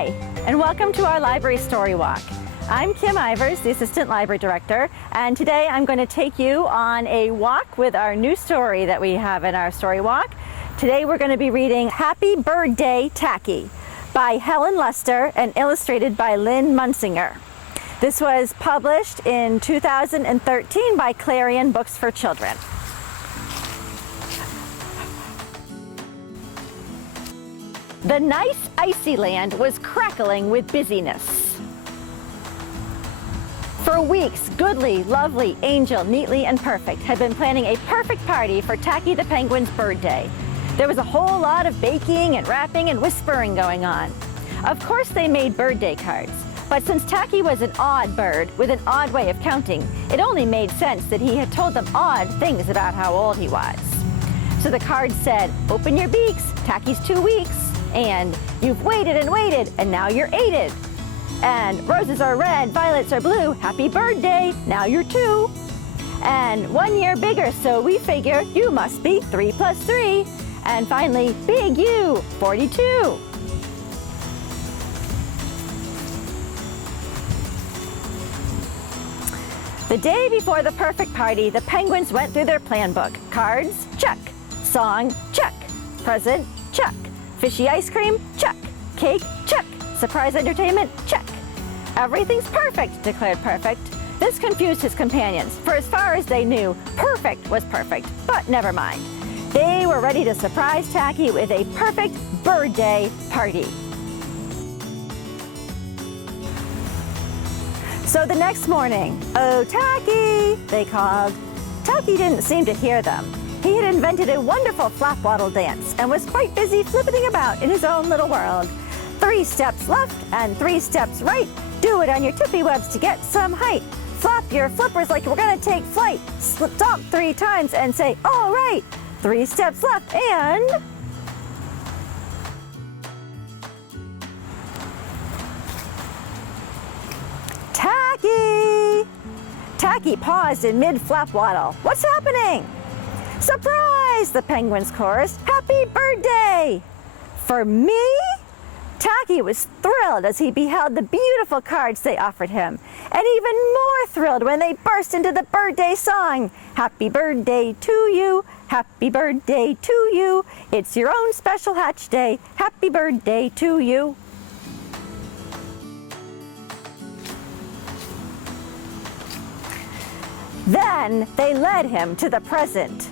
Hi, and welcome to our library story walk. I'm Kim Ivers, the Assistant Library Director, and today I'm going to take you on a walk with our new story that we have in our story walk. Today we're going to be reading Happy Birdday, Tacky by Helen Lester and illustrated by Lynn Munsinger. This was published in 2013 by Clarion Books for Children. The nice icy land was crackling with busyness. For weeks, Goodly, Lovely, Angel, Neatly, and Perfect had been planning a perfect party for Tacky the Penguin's birthday. There was a whole lot of baking and wrapping and whispering going on. Of course they made birthday cards, but since Tacky was an odd bird with an odd way of counting, it only made sense that he had told them odd things about how old he was. So the cards said, "Open your beaks, Tacky's 2 weeks," and "You've waited and waited, and now you're 8'd." And "Roses are red, violets are blue, happy birthday, now you're 2." And "1 year bigger, so we figure you must be 3 plus 3. And finally, "Big U, 42. The day before the perfect party, the penguins went through their plan book. Cards, check. Song, check. Present, check. Fishy ice cream, check. Cake, check. Surprise entertainment, check. "Everything's perfect," declared Perfect. This confused his companions, for as far as they knew, perfect was perfect, but never mind. They were ready to surprise Tacky with a perfect birthday party. So the next morning, "Oh, Tacky," they called. Tacky didn't seem to hear them. He had invented a wonderful flap-waddle dance and was quite busy flippiting about in his own little world. 3 steps left and 3 steps right. Do it on your tippy webs to get some height. Flop your flippers like we're gonna take flight. Stomp 3 times and say, "All right." 3 steps left and... Tacky! Tacky paused in mid-flap waddle. "What's happening?" "Surprise!" the penguins chorused. "Happy birthday!" "For me?" Tacky was thrilled as he beheld the beautiful cards they offered him, and even more thrilled when they burst into the birthday song. "Happy birthday to you, happy birthday to you, it's your own special hatch day, happy birthday to you." Then they led him to the present.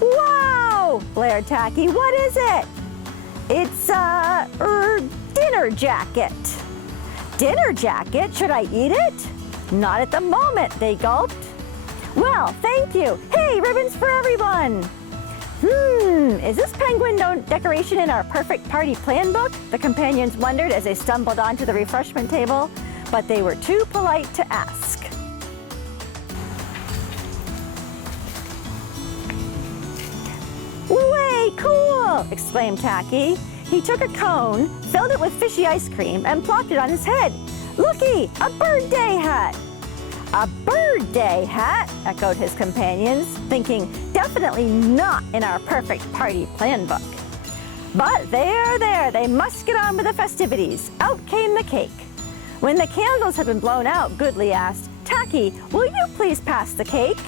"Wow!" blared Tacky. "What is it?" "It's a dinner jacket." "Dinner jacket? Should I eat it?" "Not at the moment," they gulped. "Well, thank you. Hey, ribbons for everyone." Is this penguin decoration in our perfect party plan book?" the companions wondered as they stumbled onto the refreshment table, but they were too polite to ask. "Way cool!" exclaimed Tacky. He took a cone, filled it with fishy ice cream, and plopped it on his head. "Looky, a birthday hat!" "A birthday hat?" echoed his companions, thinking, definitely not in our perfect party plan book. But there, they must get on with the festivities. Out came the cake. When the candles had been blown out, Goodly asked, "Tacky, will you please pass the cake?"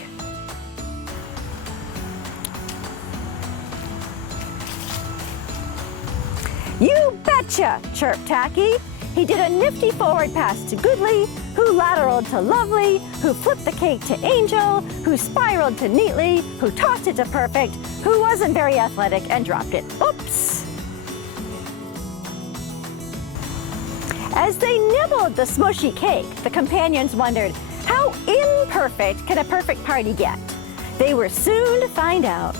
"You betcha!" chirped Tacky. He did a nifty forward pass to Goodly, who lateraled to Lovely, who flipped the cake to Angel, who spiraled to Neatly, who tossed it to Perfect, who wasn't very athletic and dropped it. Oops! As they nibbled the smushy cake, the companions wondered, how imperfect can a perfect party get? They were soon to find out.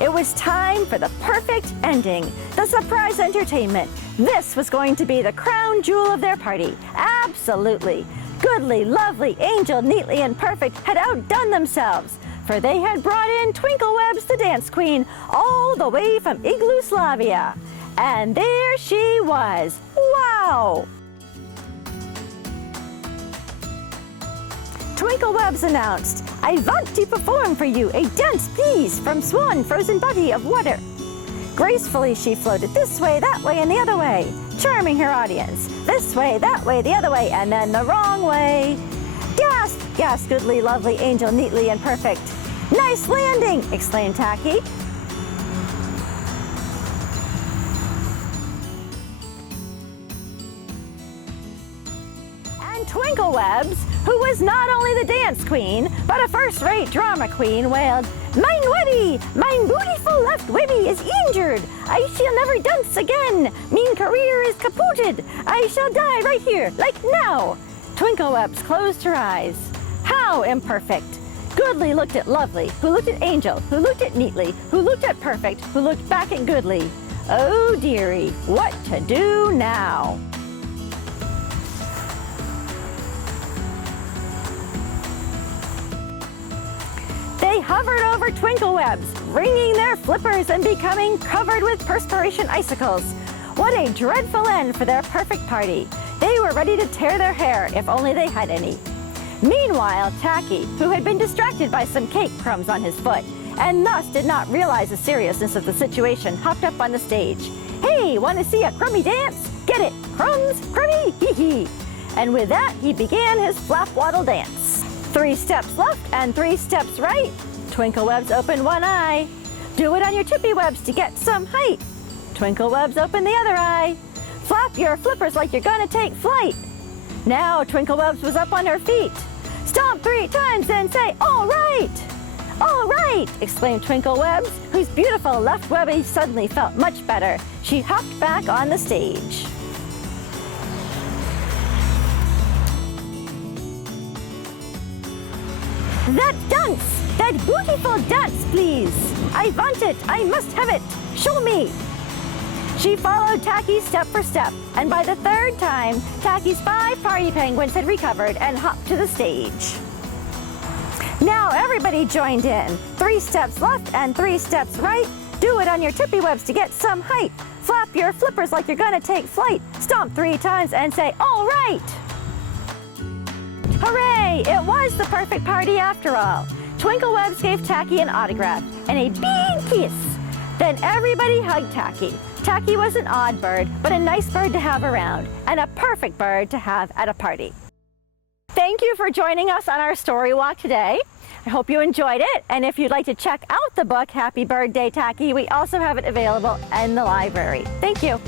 It was time for the perfect ending, the surprise entertainment. This was going to be the crown jewel of their party. Absolutely. Goodly, Lovely, Angel, Neatly, and Perfect had outdone themselves, for they had brought in Twinklewebs the dance queen all the way from Igloo-Slavia. And there she was. Wow! Twinklewebs announced, "I want to perform for you a dance piece from Swan Frozen Body of Water." Gracefully she floated this way, that way, and the other way. charming her audience. This way, that way, the other way, and then the wrong way. Gasp! Gasped Goodly, Lovely, Angel, Neatly, and Perfect. Nice landing! Exclaimed Tacky. And Twinklewebs, who was not only the dance queen, but a first-rate drama queen, wailed, "Mine Webby, mine beautiful left Webby is injured. I shall never dance again. Mean career is kapooted. I shall die right here, like now." Twinklewebs closed her eyes. How imperfect! Goodly looked at Lovely, who looked at Angel, who looked at Neatly, who looked at Perfect, who looked back at Goodly. Oh dearie, what to do now? They hovered over Twinklewebs, wringing their flippers and becoming covered with perspiration icicles. What a dreadful end for their perfect party. They were ready to tear their hair if only they had any. Meanwhile, Tacky, who had been distracted by some cake crumbs on his foot, and thus did not realize the seriousness of the situation, hopped up on the stage. "Hey, want to see a crummy dance? Get it, crumbs, crummy, hee-hee." And with that, he began his flap-waddle dance. 3 steps left and 3 steps right. Twinklewebs opened one eye. Do it on your tippy webs to get some height. Twinklewebs opened the other eye. Flap your flippers like you're gonna take flight. Now Twinklewebs was up on her feet. Stomp 3 times and say, "All right!" "All right!" exclaimed Twinklewebs, whose beautiful left Webby suddenly felt much better. She hopped back on the stage. "That dance! That beautiful dance, please! I want it! I must have it! Show me!" She followed Tacky step for step, and by the 3rd time, Tacky's 5 party penguins had recovered and hopped to the stage. Now everybody joined in. 3 steps left and 3 steps right. Do it on your tippy webs to get some height. Flap your flippers like you're gonna take flight. Stomp 3 times and say, "All right!" Hooray! It was the perfect party after all. Twinklewebs gave Tacky an autograph and a big kiss. Then everybody hugged Tacky. Tacky was an odd bird, but a nice bird to have around, and a perfect bird to have at a party. Thank you for joining us on our story walk today. I hope you enjoyed it, and if you'd like to check out the book, Happy Birdday, Tacky, we also have it available in the library. Thank you.